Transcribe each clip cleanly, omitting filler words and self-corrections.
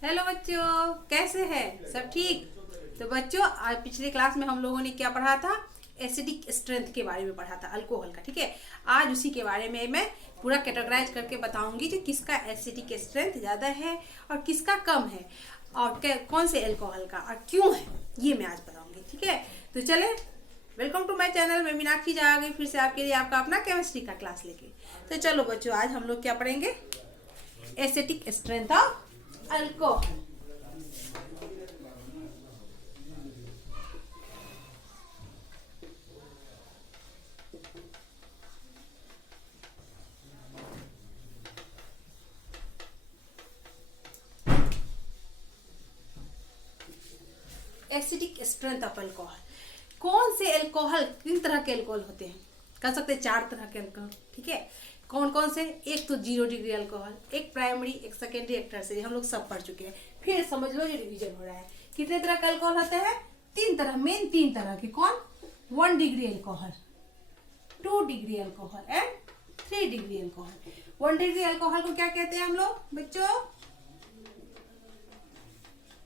Hello बच्चों, कैसे हैं सब ठीक। तो बच्चों, आज पिछले क्लास में हम लोगों ने क्या पढ़ा था? एसिडिक स्ट्रेंथ के बारे में पढ़ा था, अल्कोहल का। ठीक है, आज उसी के बारे में मैं पूरा कैटेगराइज करके बताऊंगी कि किसका एसिडिक स्ट्रेंथ ज़्यादा है और किसका कम है, और कौन से अल्कोहल का और क्यों है, ये मैं आज बताऊंगी। ठीक है, तो चले, वेलकम टू माय चैनल। मैं मीनाक्षी जा गई फिर से आपके लिए, आपका अपना केमिस्ट्री का क्लास लेके। तो चलो बच्चों, आज हम लोग क्या पढ़ेंगे? Acidic strength of alcohol. Acidic strength of alcohol. कौन से अल्कोहल, किन तरह के अल्कोहल होते हैं? कह सकते हैं 4 तरह के अल्कोहल। ठीक है, कौन कौन से? एक तो 0 डिग्री अल्कोहल, एक प्राइमरी, एक सेकेंडरी, एक टर्सरी। हम लोग सब पढ़ चुके हैं, फिर समझ लो ये रिवीजन हो रहा है। कितने तरह का अल्कोहल होते हैं? 3 तरह, मेन 3 तरह के। कौन? 1 degree alcohol, 2 degree alcohol and 3 degree alcohol. 1 degree alcohol को क्या कहते हैं हम लोग बच्चों?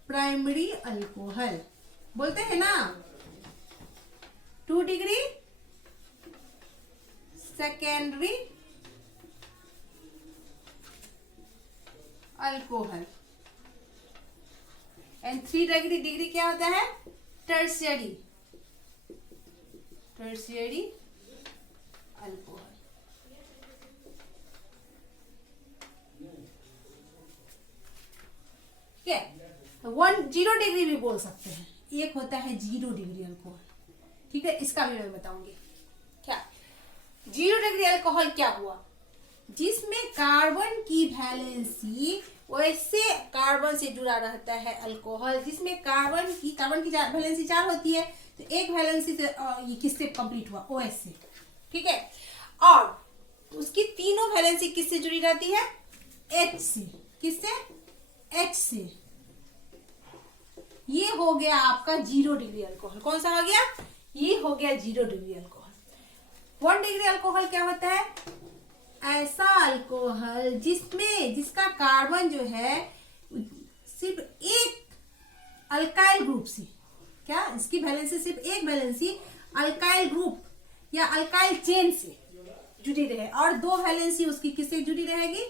प्राइमरी अल्कोहल बोलते हैं ना। 2 degree secondary alcohol and 3 degree क्या होता है? Tertiary, tertiary alcohol. ठीक है, 0 डिग्री भी बोल सकते हैं। एक होता है 0 डिग्री अल्कोहल। ठीक है, इसका भी मैं बताऊंगी। क्या 0 डिग्री अल्कोहल क्या हुआ? जिसमें कार्बन की वैलेंसी वैसे कार्बन से जुड़ा रहता है अल्कोहल। जिसमें कार्बन की वैलेंसी 4 होती है, तो एक वैलेंसी से ये किससे कंप्लीट हुआ? OH से। ठीक है, और उसकी तीनों वैलेंसी किससे जुड़ी रहती है? H से। किससे? H से। ये हो गया आपका 0 डिग्री अल्कोहल। कौन सा हो गया? ये हो गया 0 डिग्री अल्कोहल। 1 डिग्री अल्कोहल क्या होता है? ऐसा अल्कोहल जिसका कार्बन जो है सिर्फ एक अल्काइल ग्रुप से, क्या इसकी वैलेंसी सिर्फ एक वैलेंसी अल्काइल ग्रुप या अल्काइल चेन से जुड़ी रहे, और 2 वैलेंसी उसकी किससे जुड़ी रहेगी?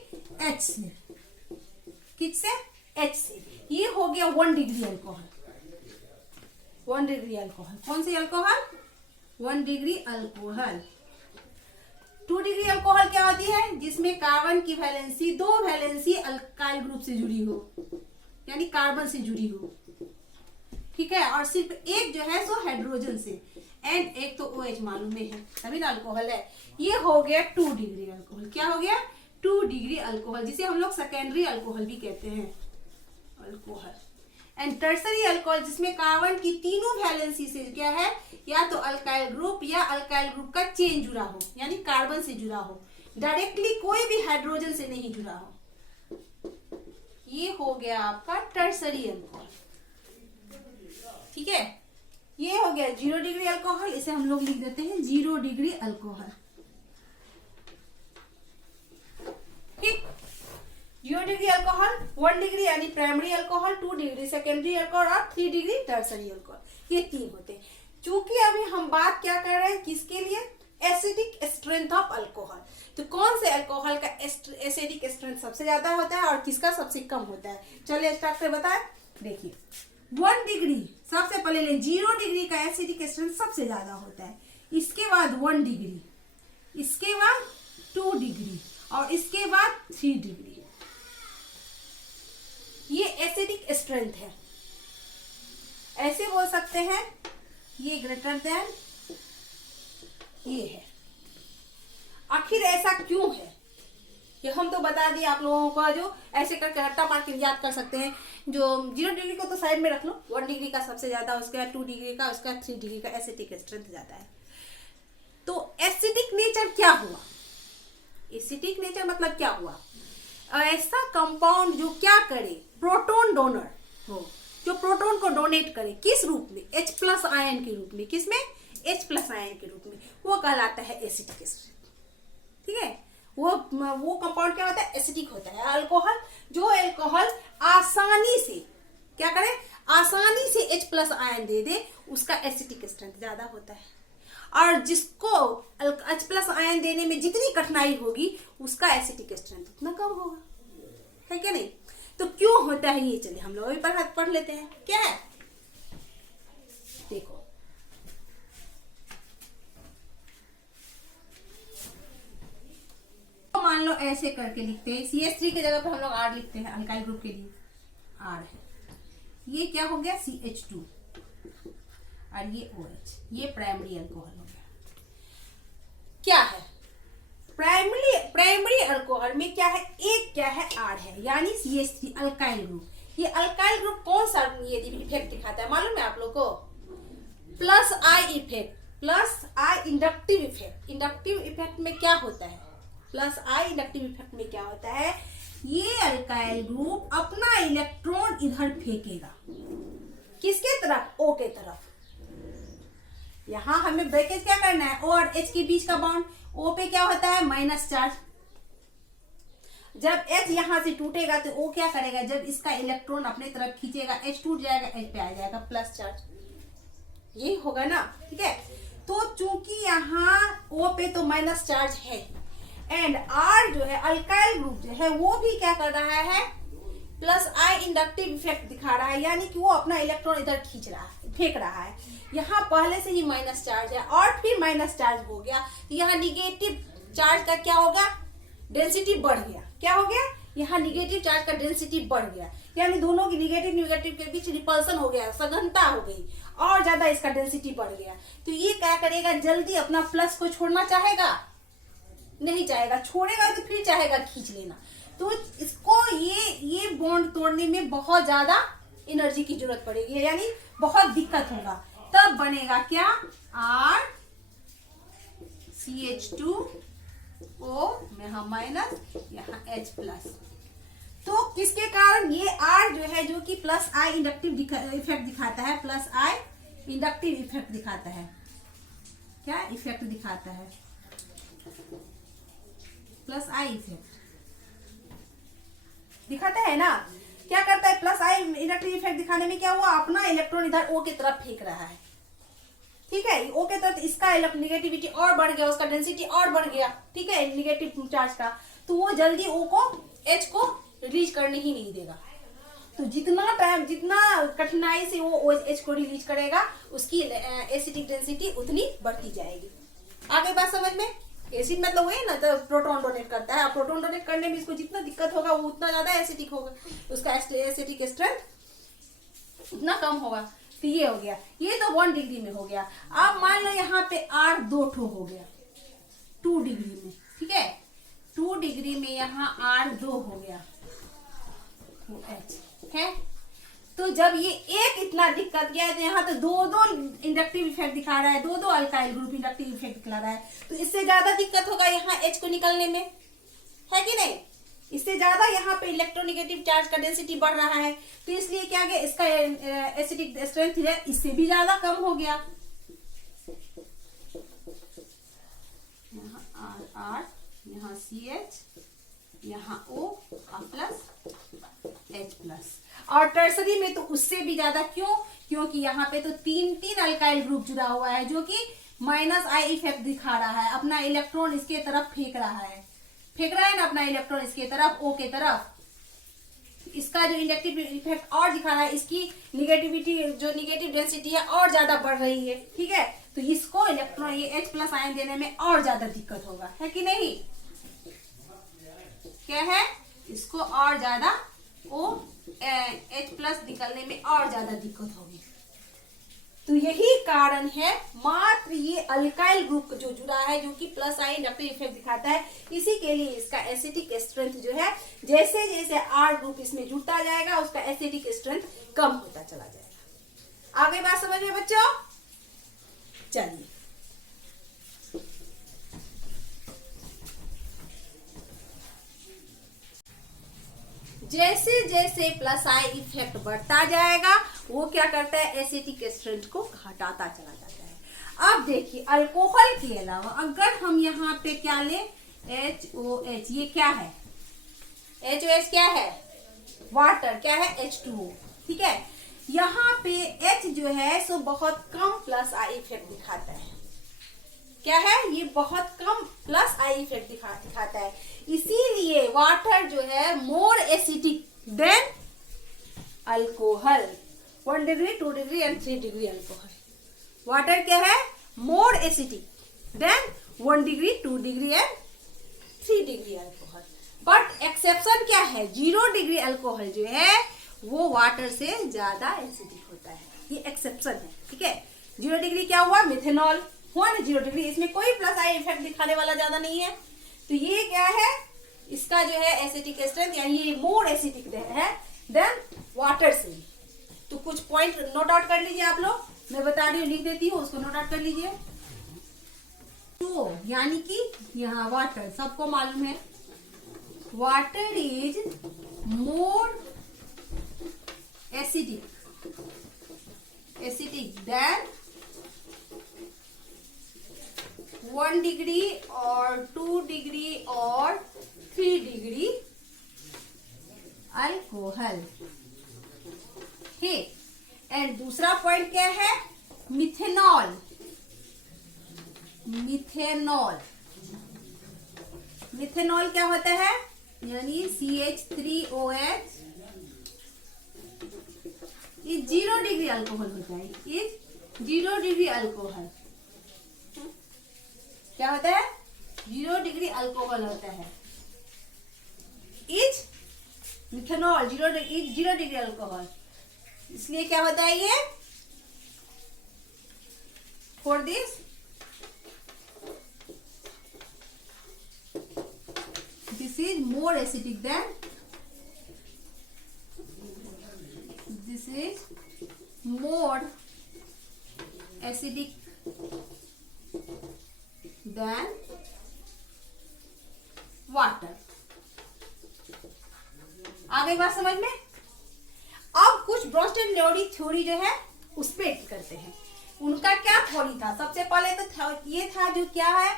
H से। किससे? H से। ये हो गया 1 डिग्री अल्कोहल। 1 डिग्री अल्कोहल कौन सी alcohol? 1 degree alcohol. 2 degree alcohol क्या होती है? जिसमें कार्बन की वैलेंसी 2 वैलेंसी अल्काइल ग्रुप से जुड़ी हो, यानी कार्बन से जुड़ी हो। ठीक है, और सिर्फ एक जो है सो हाइड्रोजन से, एंड एक तो OH मालूम में है, तभी ना अल्कोहल है। ये हो गया 2 डिग्री अल्कोहल। क्या हो गया? 2 डिग्री अल्कोहल, जिसे हम लोग सेकेंडरी अल्कोहल भी कहते हैं, अल्कोहल। एंड टर्सरी अल्कोहल, जिसमें कार्बन की तीनों वैलेंसी से क्या है, या तो अल्काइल ग्रुप या अल्काइल ग्रुप का चेन जुड़ा हो, यानी कार्बन से जुड़ा हो, डायरेक्टली कोई भी हाइड्रोजन से नहीं जुड़ा हो। ये हो गया आपका टर्सरी अल्कोहल। ठीक है, ये हो गया 0 डिग्री अल्कोहल। इसे हम लोग लिख देते हैं 0 डिग्री अल्कोहल। ठीक, 0 डिग्री अल्कोहल, 1 डिग्री यानी primary alcohol, 2 degree secondary alcohol और 3 डिग्री टर्सरी अल्कोहल। ये 3 होते हैं। चूंकि अभी हम बात क्या कर रहे हैं, किसके लिए? Acidic strength of alcohol. तो कौन से अल्कोहल का एसिडिक स्ट्रेंथ सबसे ज्यादा होता है और किसका सबसे कम होता है? चलिए स्टार्ट कर बताएं। देखिए, 1 डिग्री सबसे पहले ले, 0 डिग्री का एसिडिक स्ट्रेंथ सबसे ज्यादा होता है। इसके बाद 1 डिग्री, इसके बाद 2 डिग्री और इसके बाद 3 डिग्री। ये एसिडिक स्ट्रेंथ है। ऐसे बोल सकते हैं, ये ग्रेटर देन ये है। आखिर ऐसा क्यों है? ये हम तो बता दिए आप लोगों को, जो ऐसे करके रट्टा मार के याद कर सकते हैं। जो 0 डिग्री को तो साइड में रख लो, 1 डिग्री का सबसे ज्यादा, उसके बाद 2 डिग्री का, उसके बाद 3 डिग्री का एसिडिक स्ट्रेंथ ज्यादा है। तो एसिडिक नेचर क्या हुआ? एसिडिक नेचर मतलब क्या हुआ? ऐसा कंपाउंड जो क्या करे, प्रोटॉन डोनर हो, जो प्रोटॉन को डोनेट करे, किस रूप में? H+ आयन के रूप में। किसमें? H+ आयन के रूप में। वो कहलाता है एसिडिक स्ट्रेंथ। ठीक है, वो कंपाउंड क्या होता है? एसिडिक होता है। अल्कोहल, जो अल्कोहल आसान आसानी से क्या करें, आसानी से H प्लस आयन दे दे, उसका एसिटिक स्ट्रेंथ ज्यादा होता है। और जिसको H प्लस आयन देने में जितनी कठिनाई होगी उसका एसिटिक स्ट्रेंथ उतना कम होगा, है क्या नहीं। तो क्यों होता है ये, चलिए हम लोग भी पढ़ लेते हैं। क्या है देखो, तो मान लो ऐसे करके लिखते हैं, CH3 की जगह पर हम लोग R लिखते हैं, अल्काइल ग्रुप के लिए R है। ये क्या हो गया CH2 और ये OH, ये प्राइमरी अल्कोहल हो गया। क्या है प्राइमरी अल्कोहल में क्या है, एक क्या है R है, यानी CH3 अल्काइल ग्रुप। ये अल्काइल ग्रुप कौन सा ये इफेक्ट दिखाता है मालूम है आप लोग को, plus I effect, plus I inductive effect. Inductive effect में क्या होता है, प्लस I इंडक्टिव इफेक्ट में क्या होता है, ये अल्काइल ग्रुप अपना इलेक्ट्रॉन इधर फेंकेगा, किसके तरफ, O के तरफ। यहां हमें ब्रेकेज क्या करना है, O और H के बीच का बॉन्ड, O पे क्या होता है माइनस चार्ज। जब H यहां से टूटेगा तो O क्या करेगा, जब इसका इलेक्ट्रॉन अपने तरफ खींचेगा, H टूट जाएगा, H पे आ जाएगा प्लस चार्ज, ये होगा ना, ठीक है। तो चूंकि यहाँ O पे तो माइनस चार्ज है एंड R जो है अल्काइल ग्रुप जो है वो भी क्या कर रहा है, प्लस I इंडक्टिव इफेक्ट दिखा रहा है, यानी कि वो अपना इलेक्ट्रॉन इधर खींच रहा है, फेंक रहा है। यहाँ पहले से ही माइनस चार्ज है और फिर माइनस चार्ज हो गया, तो यहाँ निगेटिव चार्ज का क्या होगा, डेंसिटी बढ़ गया। क्या हो गया, यहाँ निगेटिव चार्ज का डेंसिटी बढ़ गया, यानी दोनों की निगेटिव के बीच रिपल्सन हो गया, सघनता हो गई और ज्यादा इसका डेंसिटी बढ़ गया। तो ये क्या करेगा, जल्दी अपना प्लस को छोड़ना चाहेगा, नहीं चाहेगा, छोड़ेगा तो फिर चाहेगा खींच लेना। तो इसको ये बॉन्ड तोड़ने में बहुत ज्यादा एनर्जी की जरूरत पड़ेगी, यानी बहुत दिक्कत होगा। तब बनेगा क्या, R CH2 O यहाँ माइनस, यहाँ H प्लस। तो किसके कारण, ये R जो है जो कि प्लस I इंडक्टिव इफेक्ट दिखाता है, प्लस I इंडक्टिव इफेक्ट दिखाता है, क्या इफेक्ट दिखाता है, प्लस I इफेक्ट दिखाता है ना। क्या करता है, प्लस I इंडक्टिव इफेक्ट दिखाने में क्या हुआ, अपना इलेक्ट्रॉन इधर O की तरफ फेंक रहा है, ठीक है। O के तरफ इसका निगेटिविटी और बढ़ गया, उसका डेंसिटी और बढ़ गया, ठीक है, निगेटिव चार्ज का। तो वो जल्दी O को H को रिलीज करने ही नहीं देगा। तो जितना टाइम, जितना कठिनाई से वो H को रिलीज करेगा, उसकी एसिडिक डेंसिटी उतनी बढ़ती जाएगी। आगे बात समझ में, एसिड मतलब वही ना, तो प्रोटॉन डोनेट करता है, प्रोटॉन डोनेट करने में इसको जितना दिक्कत होगा वो उतना ज्यादा एसिडिक होगा, उसका एसिडिक स्ट्रेंथ उतना कम होगा। तो ये हो गया, ये तो 1 डिग्री में हो गया। अब मान लो यहाँ पे R 2 ठो हो गया 2 डिग्री में, ठीक है, 2 डिग्री में यहाँ R 2 हो गया, H है। तो जब ये एक इतना दिक्कत गया है, तो यहाँ तो दो इंडक्टिव इफेक्ट दिखा रहा है, दो अल्काइल ग्रुप इंडक्टिव इफेक्ट दिखा रहा है, तो इससे ज्यादा दिक्कत होगा यहाँ H को निकलने में, है कि नहीं। इससे ज्यादा यहाँ पे इलेक्ट्रोनिगेटिव चार्ज का डेंसिटी बढ़ रहा है, तो इसलिए क्या गया, इसका एसिडिक स्ट्रेंथ है इससे भी ज्यादा कम हो गया। यहाँ R, यहाँ CH, यहाँ O प्लस H प्लस। और टर्सरी में तो उससे भी ज्यादा, क्यों, क्योंकि यहाँ पे तो तीन अल्काइल ग्रुप जुड़ा हुआ है जो कि माइनस I इफेक्ट दिखा रहा है, अपना इलेक्ट्रॉन इसके तरफ फेंक रहा है ना, अपना इलेक्ट्रॉन इसके तरफ, O के तरफ। इसका जो इंडक्टिव इफेक्ट और दिखा रहा है, इसकी निगेटिविटी जो निगेटिव डेंसिटी है और ज्यादा बढ़ रही है, ठीक है। तो इसको इलेक्ट्रॉन ये H प्लस आयन देने में और ज्यादा दिक्कत होगा, है कि नहीं। क्या है, इसको और ज्यादा H प्लस निकलने में और ज्यादा दिक्कत होगी। तो यही कारण है, मात्र ये अल्काइल ग्रुप जो जुड़ा है, जो कि प्लस I इंडक्टिव इफेक्ट दिखाता है, इसी के लिए इसका एसिडिक स्ट्रेंथ जो है, जैसे जैसे R ग्रुप इसमें जुड़ता जाएगा उसका एसिडिक स्ट्रेंथ कम होता चला जाएगा। आगे बात समझ में बच्चों, चलिए जैसे जैसे प्लस I इफेक्ट बढ़ता जाएगा, वो क्या करता है, एसिडिक स्ट्रेंथ को घटाता चला जाता है। अब देखिए, अल्कोहल के अलावा अगर हम यहाँ पे क्या ले, HOH, ये क्या है, HOH क्या है, वाटर क्या है H2O, ठीक है। यहाँ पे H जो है सो बहुत कम प्लस आई इफेक्ट दिखाता है। क्या है ये? बहुत कम प्लस आई इफेक्ट दिखाता है, इसीलिए वाटर जो है more acidic then alcohol. 1 degree 2 degree and 3 degree alcohol. Water क्या है? More acidic then 1 degree 2 degree and 3 degree alcohol. But exception क्या है? 0 डिग्री अल्कोहल जो है वो वाटर से ज्यादा एसिडिक होता है, ये एक्सेप्शन है, ठीक है। 0 डिग्री क्या हुआ? मिथेनॉल हुआ ना 0 डिग्री, इसमें कोई प्लस आई इफेक्ट दिखाने वाला ज्यादा नहीं है। तो ये क्या है? इसका जो है एसिडिक स्ट्रेंथ यानी ये मोर एसिडिक है देन वाटर से। तो कुछ पॉइंट नोट आउट कर लीजिए आप लोग, मैं बता रही हूँ, लिख देती हूँ, उसको नोट आउट कर लीजिए। तो यानी कि यहाँ वाटर सबको मालूम है, water is more acidic then 1 degree और 2 डिग्री और 3 डिग्री अल्कोहल, ठीक। एंड दूसरा पॉइंट क्या है? मिथेनॉल। मिथेनॉल क्या होता है? यानी CH3OH, ये 0 डिग्री अल्कोहल होता है, ये 0 डिग्री अल्कोहल क्या होता है? 0 डिग्री अल्कोहल होता है। इज मिथेनॉल 0 डिग्री अल्कोहल, इसलिए क्या होता है ये? For this is more acidic than this is more acidic than water। आ गई बात समझ में? अब कुछ ब्रोस्टेड थ्योरी जो है उस पे करते हैं। उनका क्या थ्योरी था? सबसे पहले तो ये था जो क्या है,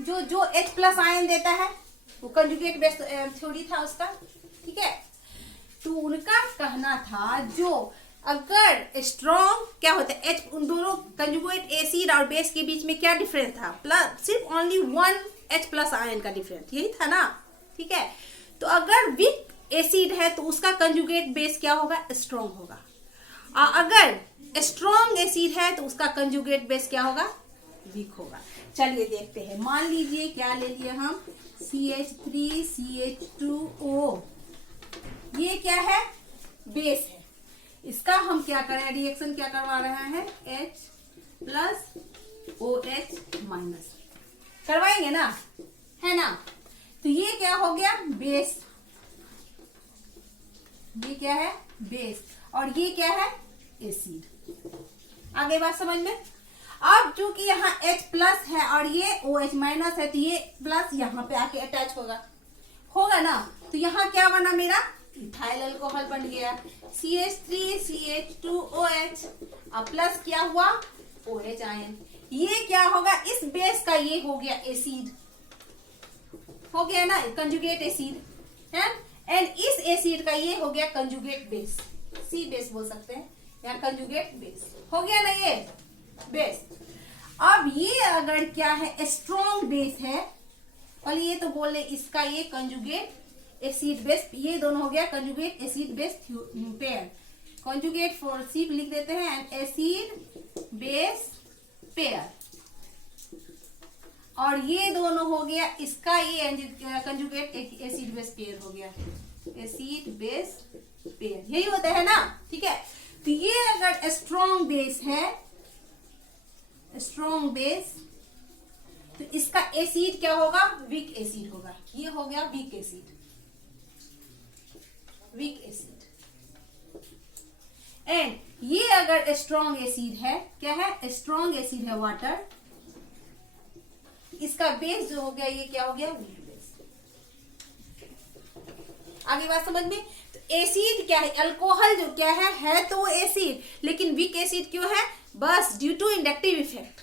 जो H प्लस आयन देता है वो कंजुगेट बेस्ड थ्योरी था उसका, ठीक है। तो उनका कहना था जो अगर स्ट्रॉन्ग क्या होता है H, उन दोनों कंजुगेट एसिड और बेस के बीच में क्या डिफरेंस था? प्लस सिर्फ ओनली 1 H प्लस आयन का डिफरेंस, यही था ना, ठीक है। तो अगर वीक एसिड है तो उसका कंजुगेट बेस क्या होगा? स्ट्रॉन्ग होगा। और अगर स्ट्रॉन्ग एसिड है तो उसका कंजुगेट बेस क्या होगा? वीक होगा। चलिए देखते हैं। मान लीजिए क्या ले लिए हम? CH3CH2O, ये क्या है? बेस है। इसका हम क्या कर रहे हैं? रिएक्शन क्या करवा रहे हैं? H प्लस OH माइनस करवाएंगे ना, है ना। तो ये क्या हो गया? बेस। ये क्या है? बेस। और ये क्या है? एसिड। आगे बात समझ में? अब चूंकि यहाँ H प्लस है और ये OH माइनस है तो ये प्लस यहाँ पे आके अटैच होगा ना। तो यहाँ क्या बना मेरा? इथाइल अल्कोहल बन गया, CH3CH2OH। अब प्लस क्या हुआ? OH ion. ये क्या होगा? इस बेस का ये हो गया एसिड, हो गया ना, कंजुगेट एसिड है। एंड इस एसिड का ये हो गया कंजुगेट बेस, C बेस बोल सकते हैं या कंजुगेट बेस, हो गया ना ये बेस। अब ये अगर क्या है? स्ट्रॉन्ग बेस है, और ये तो बोल रहे इसका ये कंजुगेट एसिड बेस, ये दोनों हो गया conjugate acid base pair. Conjugate for C लिख देते हैं, एंड एसिड बेस पेयर। और ये दोनों हो गया इसका ये कंजुगेट एसिड बेस पेयर हो गया, एसिड बेस पेयर, यही होता है ना, ठीक है। तो ये अगर स्ट्रॉन्ग बेस है, स्ट्रॉन्ग बेस, तो इसका एसिड क्या होगा? वीक एसिड होगा। ये हो गया weak acid, weak acid. And ये अगर स्ट्रॉन्ग एसिड है, क्या है? स्ट्रॉन्ग एसिड है वाटर, इसका बेस जो हो गया ये क्या हो गया? Weak base. आगे बात समझ में? तो एसिड क्या है? अल्कोहल जो क्या है तो वो एसिड, लेकिन वीक एसिड क्यों है? बस ड्यू टू इंडक्टिव इफेक्ट।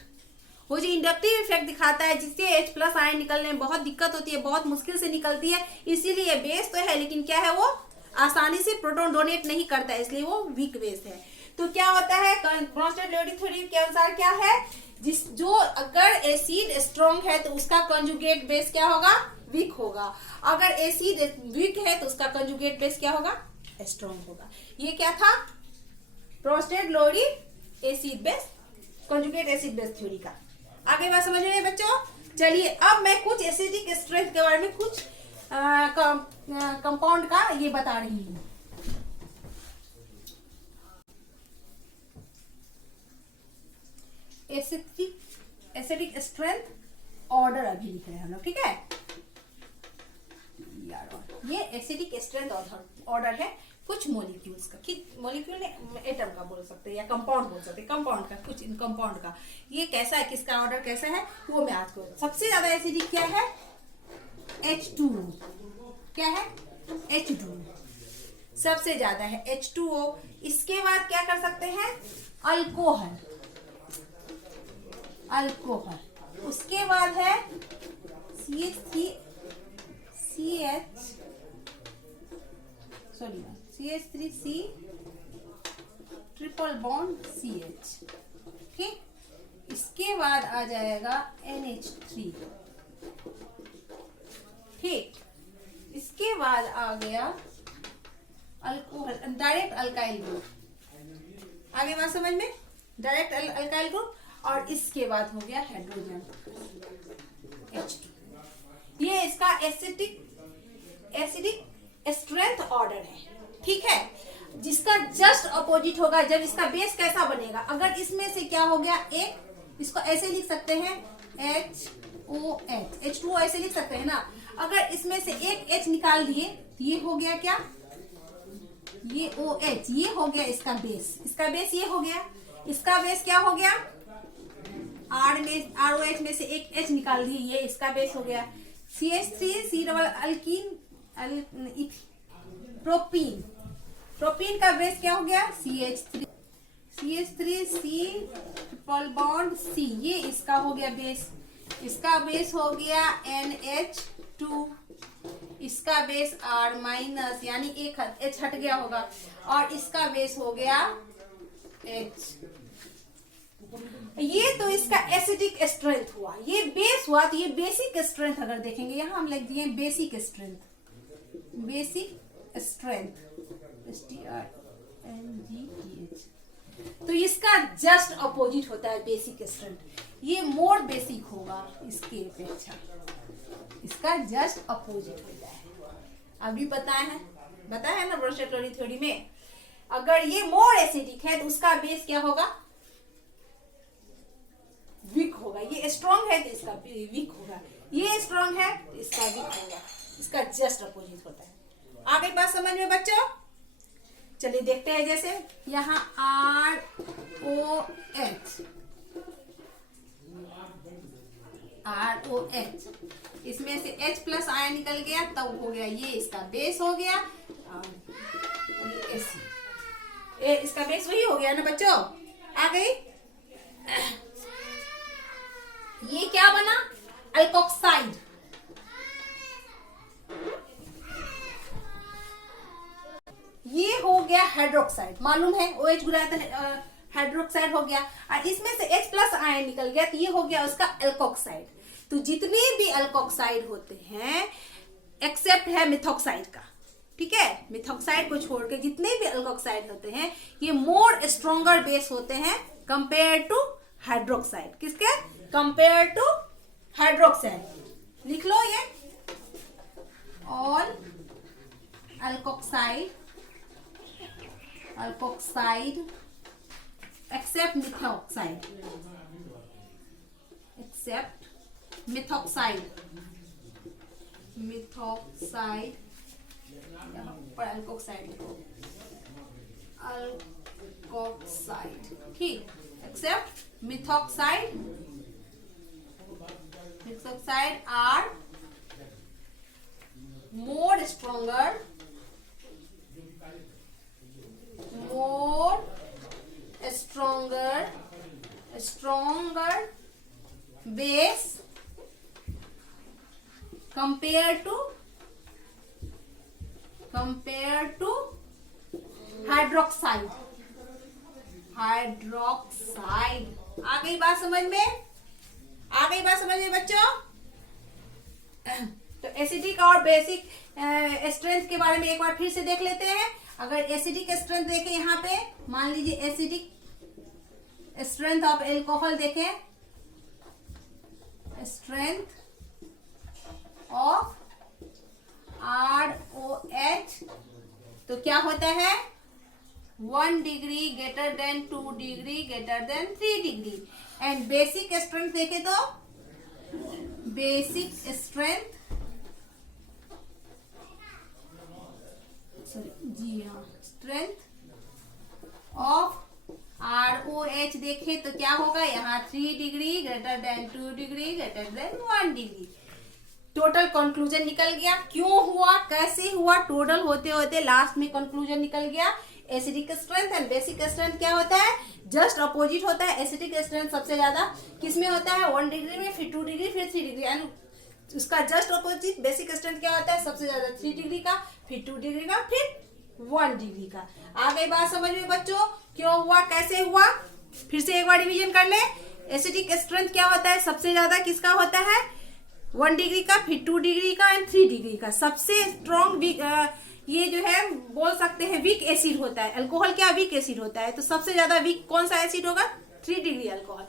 वो जो इंडक्टिव इफेक्ट दिखाता है जिससे H प्लस आयन निकलने में बहुत दिक्कत होती है, बहुत मुश्किल से निकलती है, इसीलिए बेस तो है लेकिन क्या है? वो आसानी से प्रोटॉन डोनेट नहीं करता है, इसलिए वो वीक बेस है। तो क्या होता है ब्रोंस्टेड-लोडी थ्योरी के अनुसार क्या है, जो अगर एसिड स्ट्रॉन्ग है तो उसका कंजुगेट बेस क्या होगा, वीक होगा। अगर एसिड वीक है तो उसका कंजुगेट बेस क्या होगा, स्ट्रॉन्ग होगा। ये क्या था, Bronsted Lowry acid base conjugate acid base theory का। आगे बात समझ रहे हैं बच्चों। चलिए अब मैं कुछ एसिडिक स्ट्रेंथ के बारे में कुछ कंपाउंड का ये बता रही हूँ। एसिडिक स्ट्रेंथ ऑर्डर अभी लिख रहे हैं हम लोग, ठीक है। ये एसिडिक स्ट्रेंथ ऑर्डर है कुछ मॉलिक्यूल्स का, मॉलिक्यूल एटम का बोल सकते हैं या कंपाउंड बोल सकते हैं, कंपाउंड का, कुछ इन कंपाउंड का ये कैसा है, किसका ऑर्डर कैसा है वो मैं आज को। सबसे ज्यादा एसिडिक क्या है, H2O। क्या है, H2O सबसे ज्यादा है, H2O। इसके बाद क्या कर सकते हैं, अल्कोहल, अल्कोहल। उसके बाद है CH3C ट्रिपल बॉन्ड CH, ठीक। इसके बाद आ जाएगा NH3, ठीक। इसके बाद आ गया अल्कोहल, डायरेक्ट अल्काइल ग्रुप। आगे बात समझ में, डायरेक्ट अल्काइल ग्रुप। और इसके बाद हो गया हाइड्रोजन H2। ये इसका एसिडिक स्ट्रेंथ ऑर्डर है, ठीक है। जिसका जस्ट अपोजिट होगा जब इसका बेस कैसा बनेगा, अगर इसमें से क्या हो गया एक, इसको ऐसे लिख सकते हैं HOH, H2O ऐसे लिख सकते हैं ना। अगर इसमें से एक H निकाल दिए तो ये हो गया क्या, ये OH, ये हो गया इसका बेस। इसका बेस ये हो गया, इसका बेस क्या हो गया, ROH में से एक H निकाल दिए, ये इसका बेस हो गया। CH3C double alkyne propene, propene का बेस क्या हो गया, CH3C ट्रिपल बॉन्ड C, ये इसका हो गया बेस। इसका बेस हो गया NH2, इसका बेस R माइनस, यानी एक H हट गया होगा, और इसका बेस हो गया H। ये तो इसका एसिडिक स्ट्रेंथ हुआ, ये बेस हुआ। तो ये बेसिक स्ट्रेंथ अगर देखेंगे, यहां हम लिख दिए basic strength, basic strength STRNGTH। तो इसका जस्ट अपोजिट होता है बेसिक स्ट्रेंथ, ये मोर बेसिक होगा इसके अपेक्षा, इसका जस्ट अपोजिट होता है। अभी बताया है ना ब्रोंस्टेड-लोडी थ्योरी में, अगर ये मोर एसिडिक है तो उसका बेस क्या होगा, वीक होगा। ये स्ट्रॉन्ग है तो इसका वीक होगा, ये स्ट्रॉन्ग है तो इसका वीक होगा, इसका जस्ट अपोजिट होता है। आगे बात समझ में बच्चों। चलिए देखते हैं, जैसे यहाँ ROH, इसमें से H प्लस आयन निकल गया, तब हो गया ये इसका बेस हो गया, इसका बेस वही हो गया ना बच्चों। आ गई, ये क्या बना, अल्कोक्साइड। ये हो गया हाइड्रोक्साइड, मालूम है OH बुलाया था, हाइड्रोक्साइड हो गया। और इसमें से H प्लस आयन निकल गया तो ये हो गया उसका अल्कोक्साइड। तो जितने भी अल्कोक्साइड होते हैं एक्सेप्ट है मिथॉक्साइड का, ठीक है, मिथॉक्साइड को छोड़ के जितने भी अल्कोक्साइड होते हैं ये मोर स्ट्रॉन्गर बेस होते हैं कंपेयर टू हाइड्रोक्साइड। किसके, कंपेयर टू हाइड्रोक्साइड। लिख लो ये, all alkoxide except methoxide, methoxide यहाँ पर अल्कोक्साइड, ठीक, except methoxide are more stronger base compared to compare to hydroxide. Hydroxide आ गई बात समझ में? आ गई बात समझ में बच्चों? तो एसिडिक और बेसिक स्ट्रेंथ के बारे में एक बार फिर से देख लेते हैं। अगर एसिडिक स्ट्रेंथ देखें यहाँ पे, मान लीजिए एसिडिक स्ट्रेंथ ऑफ एल्कोहल देखें, स्ट्रेंथ ऑफ ROH, तो क्या होता है 1 degree greater than 2 degree greater than 3 degree. And basic strength देखें तो बेसिक स्ट्रेंथ, जी हाँ, स्ट्रेंथ ऑफ ROH देखें तो क्या होगा यहाँ 3 degree greater than 2 degree greater than 1 degree. Total conclusion निकल गया, क्यों हुआ, कैसे हुआ, टोटल होते होते लास्ट में कंक्लूजन निकल गया। Acidic strength and basic strength क्या होता है, जस्ट अपोजिट होता है। एसिडिक स्ट्रेंथ सबसे ज्यादा किस में होता है 1 डिग्री में, फिर 2 डिग्री, फिर 3 डिग्री। एंड उसका जस्ट अपोजिट बेसिक स्ट्रेंथ क्या होता है, सबसे ज्यादा 3 डिग्री का, फिर 2 डिग्री का, फिर 1 डिग्री का। आ गई बात समझ में बच्चों, क्यों हुआ, कैसे हुआ? फिर से एक बार रिवीजन कर ले। एसिडिक स्ट्रेंथ क्या होता है, सबसे ज्यादा किसका होता है 1 डिग्री का, फिर 2 डिग्री का एंड 3 डिग्री का। सबसे स्ट्रॉन्ग ये जो है बोल सकते हैं वीक एसिड होता है। अल्कोहल क्या वीक एसिड होता है, तो सबसे ज्यादा वीक कौन सा एसिड होगा 3 डिग्री अल्कोहल।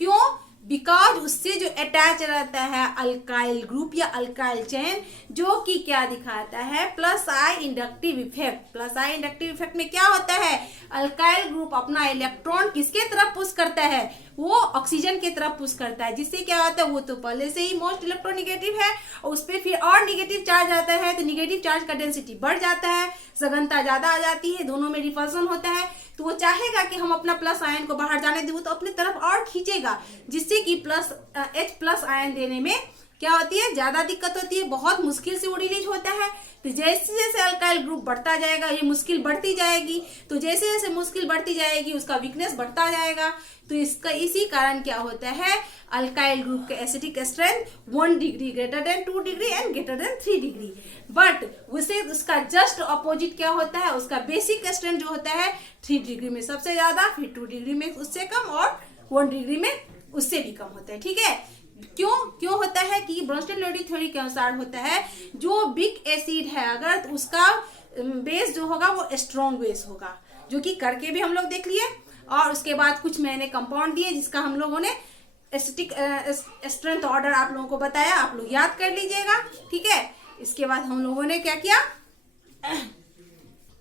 क्यों? बिकॉज उससे जो अटैच रहता है अल्काइल ग्रुप या अल्काइल चेन, जो कि क्या दिखाता है प्लस आई इंडक्टिव इफेक्ट। प्लस आई इंडक्टिव इफेक्ट में क्या होता है, अल्काइल ग्रुप अपना इलेक्ट्रॉन किसके तरफ पुश करता है, वो ऑक्सीजन की तरफ पुश करता है, जिससे क्या होता है वो तो पहले से ही मोस्ट इलेक्ट्रोनिगेटिव है और उस पर फिर और निगेटिव चार्ज आता है, तो निगेटिव चार्ज का डेंसिटी बढ़ जाता है, सघनता ज्यादा आ जाती है, दोनों में रिपल्सन होता है। तो वो चाहेगा कि हम अपना प्लस आयन को बाहर जाने दें, तो अपनी तरफ और खींचेगा, जिससे कि H प्लस आयन देने में क्या होती है, ज्यादा दिक्कत होती है, बहुत मुश्किल से वो रिलीज होता है। तो जैसे जैसे अल्काइल ग्रुप बढ़ता जाएगा ये मुश्किल बढ़ती जाएगी, तो जैसे जैसे मुश्किल बढ़ती जाएगी उसका वीकनेस बढ़ता जाएगा। तो इसका इसी कारण क्या होता है, अल्काइल ग्रुप का acidic strength 1 degree greater than 2 degree and greater than 3 degree. But उसे उसका जस्ट अपोजिट क्या होता है, उसका बेसिक स्ट्रेंथ जो होता है 3 डिग्री में सबसे ज्यादा, फिर 2 डिग्री में उससे कम और 1 डिग्री में उससे भी कम होता है। ठीक है, क्यों होता है कि ब्रोंस्टेड-लोडी थ्योरी के अनुसार होता है, जो वीक एसिड है अगर तो उसका बेस जो होगा वो स्ट्रॉन्ग बेस होगा, जो कि करके भी हम लोग देख लिए। और उसके बाद कुछ मैंने कंपाउंड दिए जिसका हम लोगों ने एसिडिक स्ट्रेंथ ऑर्डर आप लोगों को बताया, आप लोग याद कर लीजिएगा। ठीक है, इसके बाद हम लोगों ने क्या किया,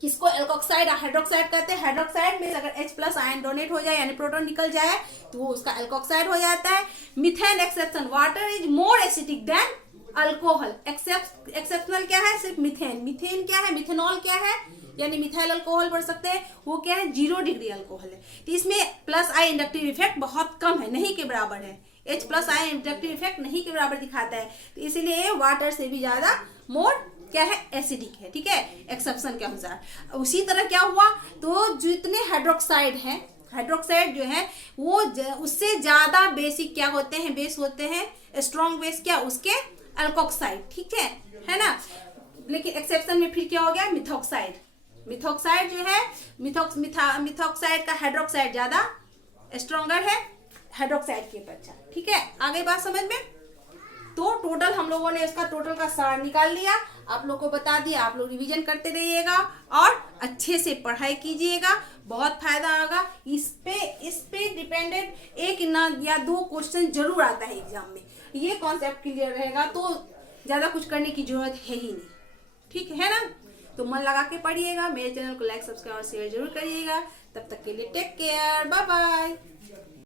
किसको एल्कोक्साइड हाइड्रोक्साइड कहते हैं। हाइड्रोक्साइड में अगर H प्लस आयन डोनेट हो जाए यानी प्रोटॉन निकल जाए तो वो उसका एल्कोक्साइड हो जाता है। Methane exception, water is more acidic then alcohol. Exceptional क्या है, सिर्फ मिथेन। मिथेन क्या है, मिथेनॉल क्या है, यानी मिथाइल अल्कोहल पढ़ सकते हैं, वो क्या है 0 डिग्री अल्कोहल है। तो इसमें प्लस आई इंडक्टिव इफेक्ट बहुत कम है, नहीं के बराबर है। H प्लस आई इंडक्टिव इफेक्ट नहीं के बराबर दिखाता है, तो इसीलिए वाटर से भी ज्यादा मोर क्या है एसिडिक है। ठीक है, एक्सेप्शन के अनुसार। उसी तरह क्या हुआ, तो जितने हाइड्रोक्साइड है, हाइड्रोक्साइड जो है वो उससे ज्यादा बेसिक क्या होते हैं, बेस होते हैं, स्ट्रॉन्ग बेस क्या उसके अल्कोक्साइड। ठीक है ना। लेकिन एक्सेप्शन में फिर क्या हो गया, मिथॉक्साइड। मिथॉक्साइड जो है मिथॉक्साइड का हाइड्रोक्साइड ज्यादा स्ट्रॉन्गर है हाइड्रोक्साइड के अपेक्षा। ठीक है, आगे बात समझ में। तो टोटल हम लोगों ने इसका टोटल का सार निकाल लिया, आप लोग को बता दिया। आप लोग रिवीजन करते रहिएगा और अच्छे से पढ़ाई कीजिएगा, बहुत फायदा होगा। इस पे डिपेंडेंट एक ना या 2 क्वेश्चन जरूर आता है एग्जाम में। ये कॉन्सेप्ट क्लियर रहेगा तो ज्यादा कुछ करने की जरूरत है ही नहीं। ठीक है ना, तो मन लगा के पढ़िएगा। मेरे चैनल को लाइक सब्सक्राइब और शेयर जरूर करिएगा। तब तक के लिए टेक केयर, बाय बाय।